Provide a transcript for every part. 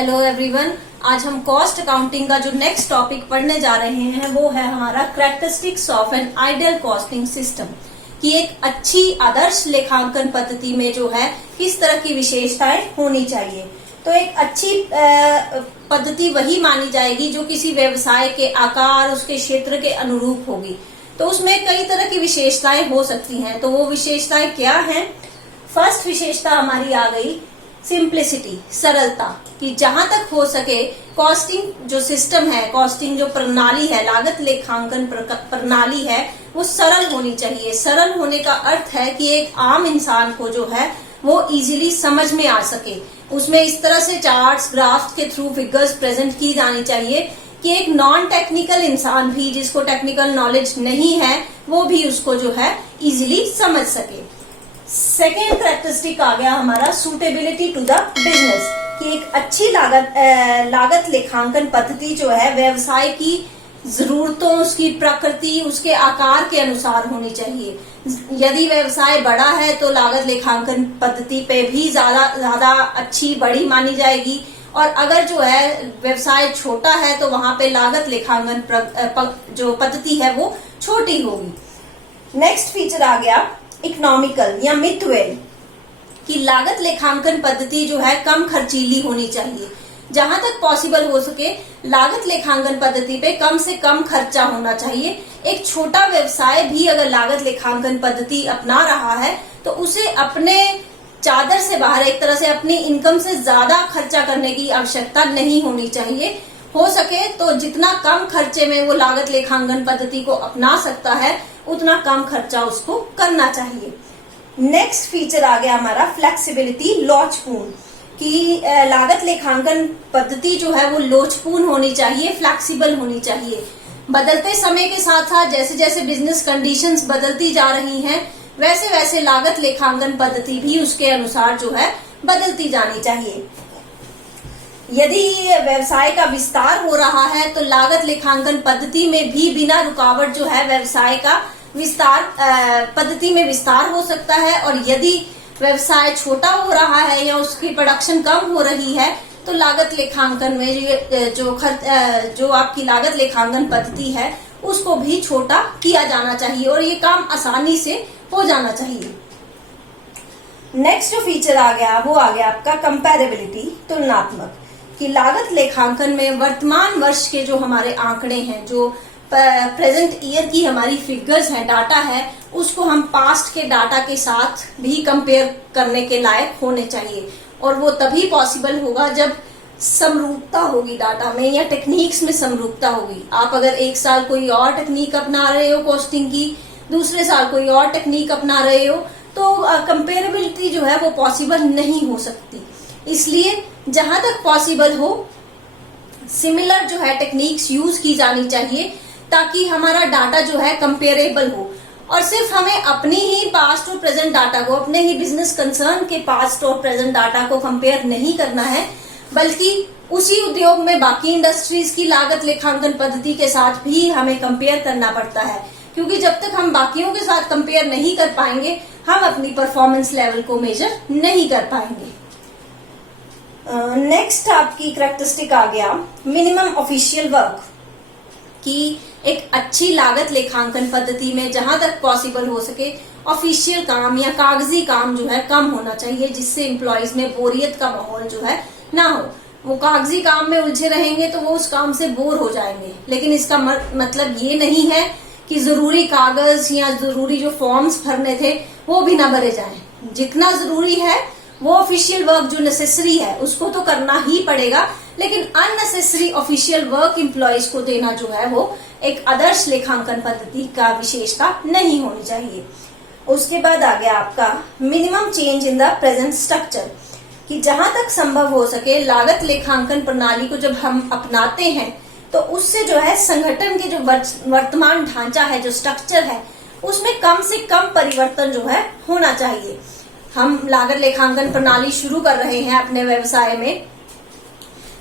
Hello everyone, आज हम cost accounting का जो नेक्स्ट टॉपिक पढ़ने जा रहे हैं वो है हमारा characteristics of an ideal costing system. कि एक अच्छी आदर्श लेखांकन पद्धति में जो है किस तरह की विशेषताएं होनी चाहिए। तो एक अच्छी पद्धति वही मानी जाएगी जो किसी व्यवसाय के आकार, उसके क्षेत्र के अनुरूप होगी। तो उसमें कई तरह की विशेषताएं हो सकती हैं। तो वो विशेषताएं क्या हैं? फर्स्ट विशेषता हमारी आ गई सिंप्लिसिटी, सरलता। कि जहां तक हो सके कॉस्टिंग जो सिस्टम है, कॉस्टिंग जो प्रणाली है, लागत लेखांकन प्रणाली है, वो सरल होनी चाहिए। सरल होने का अर्थ है कि एक आम इंसान को जो है वो इजीली समझ में आ सके। उसमें इस तरह से चार्ट्स, ग्राफ्स के थ्रू फिगर्स प्रेजेंट की जानी चाहिए कि एक नॉन टेक्निकल इंसान भी, जिसको टेक्निकल नॉलेज नहीं है, वो भी उसको जो है इजीली समझ सके। सेकेंड कैरेक्टरिस्टिक आ गया हमारा सूटेबिलिटी टू द बिजनेस। कि एक अच्छी लागत लेखांकन पद्धति जो है व्यवसाय की जरूरतों, उसकी प्रकृति, उसके आकार के अनुसार होनी चाहिए। यदि व्यवसाय बड़ा है तो लागत लेखांकन पद्धति पे भी ज्यादा अच्छी, बड़ी मानी जाएगी। और अगर जो है व्यवसाय छोटा है तो वहां पे लागत लेखांकन जो पद्धति है वो छोटी होगी। नेक्स्ट फीचर आ गया इकोनॉमिकल या मिड वेल। कि लागत लेखांकन पद्धति जो है कम खर्चीली होनी चाहिए। जहां तक पॉसिबल हो सके लागत लेखांकन पद्धति पे कम से कम खर्चा होना चाहिए। एक छोटा व्यवसाय भी अगर लागत लेखांकन पद्धति अपना रहा है तो उसे अपने चादर से बाहर, एक तरह से अपनी इनकम से ज्यादा खर्चा करने की आवश्यकता नहीं होनी चाहिए। हो सके तो जितना कम खर्चे में वो लागत लेखांकन पद्धति को अपना सकता है उतना कम खर्चा उसको करना चाहिए। नेक्स्ट फीचर आ गया हमारा फ्लेक्सिबिलिटी, लोचपूर्ण। कि लागत लेखांकन पद्धति जो है वो लोचपूर्ण होनी चाहिए, फ्लेक्सिबल होनी चाहिए। बदलते समय के साथ साथ जैसे जैसे बिजनेस कंडीशंस बदलती जा रही हैं वैसे वैसे लागत लेखांकन पद्धति भी उसके अनुसार जो है बदलती जानी चाहिए। यदि व्यवसाय का विस्तार हो रहा है तो लागत लेखांकन पद्धति में भी बिना रुकावट जो है व्यवसाय का विस्तार पद्धति में विस्तार हो सकता है। और यदि व्यवसाय छोटा हो रहा है या उसकी प्रोडक्शन कम हो रही है तो लागत लेखांकन में जो आपकी लागत लेखांकन पद्धति है उसको भी छोटा किया जाना चाहिए और ये काम आसानी से हो जाना चाहिए। नेक्स्ट जो फीचर आ गया वो आ गया आपका कंपैरेबिलिटी, तुलनात्मक। कि लागत लेखांकन में वर्तमान वर्ष के जो हमारे आंकड़े हैं, जो प्रेजेंट ईयर की हमारी फिगर्स हैं, डाटा है, उसको हम पास्ट के डाटा के साथ भी कंपेयर करने के लायक होने चाहिए। और वो तभी पॉसिबल होगा जब समरूपता होगी डाटा में या टेक्निक्स में समरूपता होगी। आप अगर एक साल कोई और टेक्निक अपना रहे हो कॉस्टिंग की, दूसरे साल कोई और टेक्निक अपना रहे हो, तो कंपेरेबिलिटी जो है वो पॉसिबल नहीं हो सकती। इसलिए जहां तक पॉसिबल हो सिमिलर जो है टेक्निक्स यूज की जानी चाहिए ताकि हमारा डाटा जो है कंपेरेबल हो। और सिर्फ हमें अपनी ही पास्ट और प्रेजेंट डाटा को, अपने ही बिजनेस कंसर्न के पास्ट और प्रेजेंट डाटा को कंपेयर नहीं करना है, बल्कि उसी उद्योग में बाकी इंडस्ट्रीज की लागत लेखांकन पद्धति के साथ भी हमें कंपेयर करना पड़ता है। क्योंकि जब तक हम बाकियों के साथ कंपेयर नहीं कर पाएंगे हम अपनी परफॉर्मेंस लेवल को मेजर नहीं कर पाएंगे। नेक्स्ट आपकी कैरेक्टरिस्टिक आ गया मिनिमम ऑफिशियल वर्क। कि एक अच्छी लागत लेखांकन पद्धति में जहां तक पॉसिबल हो सके ऑफिशियल काम या कागजी काम जो है कम होना चाहिए, जिससे एम्प्लॉयज में बोरियत का माहौल जो है ना हो। वो कागजी काम में उलझे रहेंगे तो वो उस काम से बोर हो जाएंगे। लेकिन इसका मतलब ये नहीं है कि जरूरी कागज या जरूरी जो फॉर्म्स भरने थे वो भी ना भरे जाएं। जितना जरूरी है वो ऑफिशियल वर्क जो नेसेसरी है उसको तो करना ही पड़ेगा, लेकिन अननेसेसरी ऑफिशियल वर्क एम्प्लॉयज को देना जो है वो एक आदर्श लेखांकन पद्धति का विशेषता नहीं होनी चाहिए। उसके बाद आ गया आपका minimum change in the present structure. कि जहां तक संभव हो सके लागत लेखांकन प्रणाली को जब हम अपनाते हैं तो उससे जो है संगठन के जो वर्तमान ढांचा है, जो स्ट्रक्चर है, उसमें कम से कम परिवर्तन जो है होना चाहिए। हम लागत लेखांकन प्रणाली शुरू कर रहे हैं अपने व्यवसाय में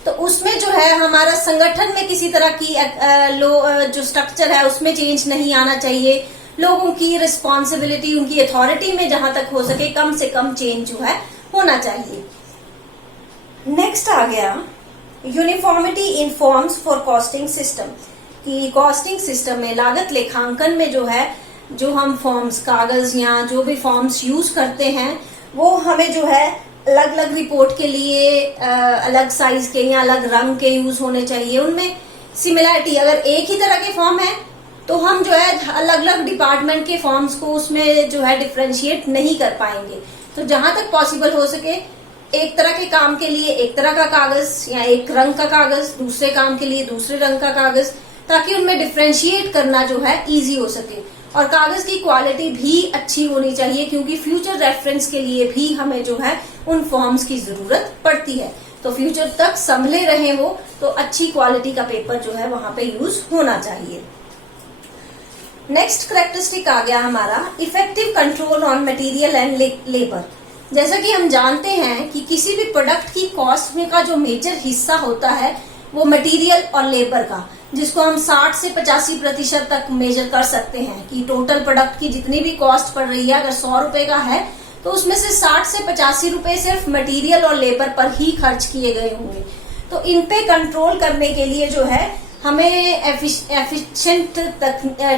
तो उसमें जो है हमारा संगठन में किसी तरह की जो स्ट्रक्चर है उसमें चेंज नहीं आना चाहिए। लोगों की रिस्पॉन्सिबिलिटी, उनकी अथॉरिटी में जहां तक हो सके कम से कम चेंज जो है होना चाहिए। नेक्स्ट आ गया uniformity in forms for costing system, कि कॉस्टिंग सिस्टम में लागत लेखांकन में जो है जो हम फॉर्म्स कागज या जो भी फॉर्म्स यूज करते हैं वो हमें जो है अलग अलग रिपोर्ट के लिए अलग साइज के या अलग रंग के यूज होने चाहिए। उनमें सिमिलरिटी, अगर एक ही तरह के फॉर्म है तो हम जो है अलग अलग डिपार्टमेंट के फॉर्म्स को उसमें जो है डिफरेंशिएट नहीं कर पाएंगे। तो जहां तक पॉसिबल हो सके एक तरह के काम के लिए एक तरह का कागज या एक रंग का कागज, दूसरे काम के लिए दूसरे रंग का कागज, ताकि उनमें डिफरेंशिएट करना जो है इजी हो सके। और कागज की क्वालिटी भी अच्छी होनी चाहिए क्योंकि फ्यूचर रेफरेंस के लिए भी हमें जो है उन फॉर्म्स की जरूरत पड़ती है। तो फ्यूचर तक संभले रहे वो, तो अच्छी क्वालिटी का पेपर जो है वहां पे यूज होना चाहिए। नेक्स्ट कैरेक्टरिस्टिक आ गया हमारा effective control on material and labour. जैसा कि हम जानते हैं कि किसी भी प्रोडक्ट की कॉस्ट में का जो मेजर हिस्सा होता है वो मटेरियल और लेबर का, जिसको हम 60 से 85% तक मेजर कर सकते हैं कि टोटल प्रोडक्ट की जितनी भी कॉस्ट पड़ रही है, अगर 100 रुपए का है तो उसमें से 60 से 85 रुपए सिर्फ मटेरियल और लेबर पर ही खर्च किए गए होंगे। तो इन पे कंट्रोल करने के लिए जो है हमें एफिशिएंट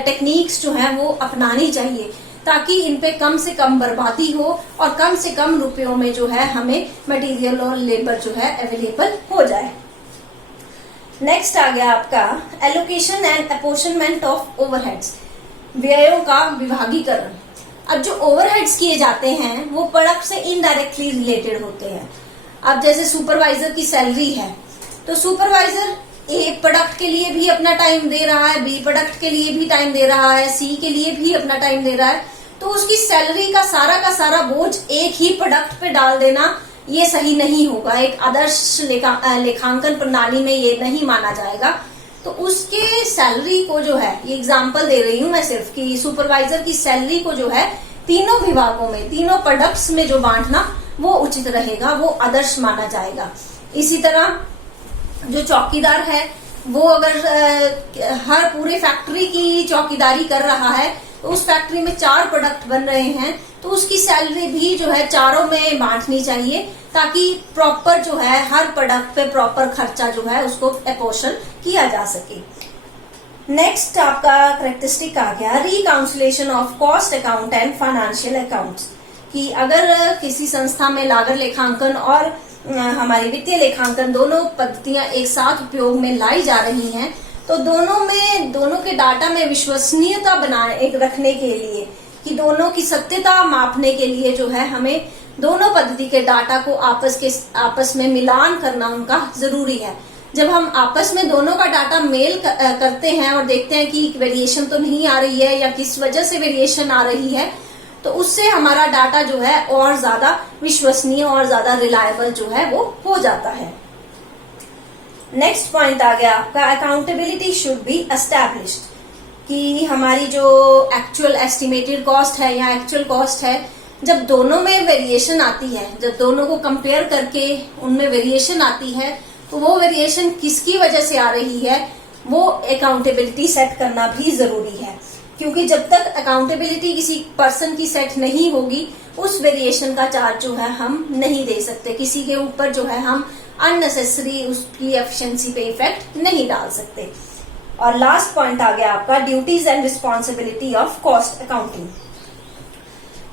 टेक्निक्स जो है वो अपनानी चाहिए ताकि इन पे कम से कम बर्बादी हो और कम से कम रुपयों में जो है हमें मटेरियल और लेबर जो है अवेलेबल हो जाए। नेक्स्ट आ गया आपका allocation and apportionment of overheads, व्ययों का विभागीकरण। अब जो ओवरहेड्स किए जाते हैं वो प्रोडक्ट से इनडायरेक्टली रिलेटेड होते हैं। अब जैसे सुपरवाइजर की सैलरी है तो सुपरवाइजर ए प्रोडक्ट के लिए भी अपना टाइम दे रहा है, बी प्रोडक्ट के लिए भी टाइम दे रहा है, सी के लिए भी अपना टाइम दे रहा है, तो उसकी सैलरी का सारा बोझ एक ही प्रोडक्ट पे डाल देना ये सही नहीं होगा। एक आदर्श लेखांकन प्रणाली में ये नहीं माना जाएगा। तो उसके सैलरी को जो है, ये एग्जांपल दे रही हूं मैं सिर्फ, कि सुपरवाइजर की सैलरी को जो है तीनों विभागों में, तीनों प्रोडक्ट्स में जो बांटना वो उचित रहेगा, वो आदर्श माना जाएगा। इसी तरह जो चौकीदार है वो अगर हर पूरे फैक्ट्री की चौकीदारी कर रहा है तो उस फैक्ट्री में 4 प्रोडक्ट बन रहे हैं तो उसकी सैलरी भी जो है चारों में बांटनी चाहिए ताकि प्रॉपर जो है हर प्रोडक्ट पे प्रॉपर खर्चा जो है उसको अपोर्शन किया जा सके। नेक्स्ट आपका कैरेक्टरिस्टिक आ गया reconciliation of cost account and financial accounts, कि अगर किसी संस्था में लागत लेखांकन और हमारी वित्तीय लेखांकन दोनों पद्धतियां एक साथ उपयोग में लाई जा रही हैं तो दोनों के डाटा में विश्वसनीयता बनाए रखने के लिए, कि दोनों की सत्यता मापने के लिए जो है हमें दोनों पद्धति के डाटा को आपस में मिलान करना उनका जरूरी है। जब हम आपस में दोनों का डाटा मेल करते हैं और देखते हैं कि वेरिएशन तो नहीं आ रही है या किस वजह से वेरिएशन आ रही है, तो उससे हमारा डाटा जो है और ज्यादा विश्वसनीय और ज्यादा रिलायबल जो है वो हो जाता है। नेक्स्ट पॉइंट आ गया आपका अकाउंटेबिलिटी शुड बी एस्टैब्लिश्ड, कि हमारी जो एक्चुअल एस्टिमेटेड कॉस्ट है या एक्चुअल कॉस्ट है, जब दोनों में वेरिएशन आती है, जब दोनों को कंपेयर करके उनमें वेरिएशन आती है तो वो वेरिएशन किसकी वजह से आ रही है वो अकाउंटेबिलिटी सेट करना भी जरूरी है। क्योंकि जब तक अकाउंटेबिलिटी किसी पर्सन की सेट नहीं होगी उस वेरिएशन का चार्ज जो है हम नहीं दे सकते, किसी के ऊपर जो है हम अननेसेसरी उसकी एफिशिएंसी पे इफेक्ट नहीं डाल सकते। और लास्ट पॉइंट आ गया आपका duties and responsibility of cost accounting,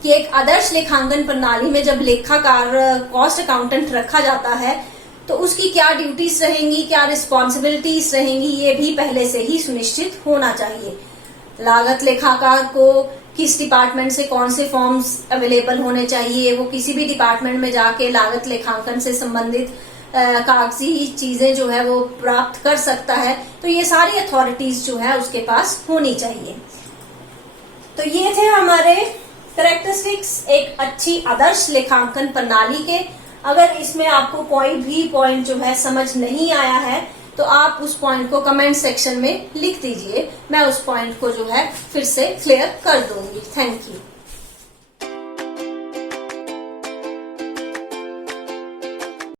कि एक आदर्श लेखांकन प्रणाली में जब लेखाकार कॉस्ट अकाउंटेंट रखा जाता है तो उसकी क्या ड्यूटीज रहेंगी, क्या रिस्पॉन्सिबिलिटीज रहेंगी, ये भी पहले से ही सुनिश्चित होना चाहिए। लागत लेखाकार को किस डिपार्टमेंट से कौन से फॉर्म्स अवेलेबल होने चाहिए, वो किसी भी डिपार्टमेंट में जाके लागत लेखांकन से संबंधित कागजी चीजें जो है वो प्राप्त कर सकता है। तो ये सारी अथॉरिटीज जो है उसके पास होनी चाहिए। तो ये थे हमारे कैरेक्टरिस्टिक्स एक अच्छी आदर्श लेखांकन प्रणाली के। अगर इसमें आपको कोई भी पॉइंट जो है समझ नहीं आया है तो आप उस पॉइंट को कमेंट सेक्शन में लिख दीजिए, मैं उस पॉइंट को जो है फिर से क्लियर कर दूंगी। Thank you.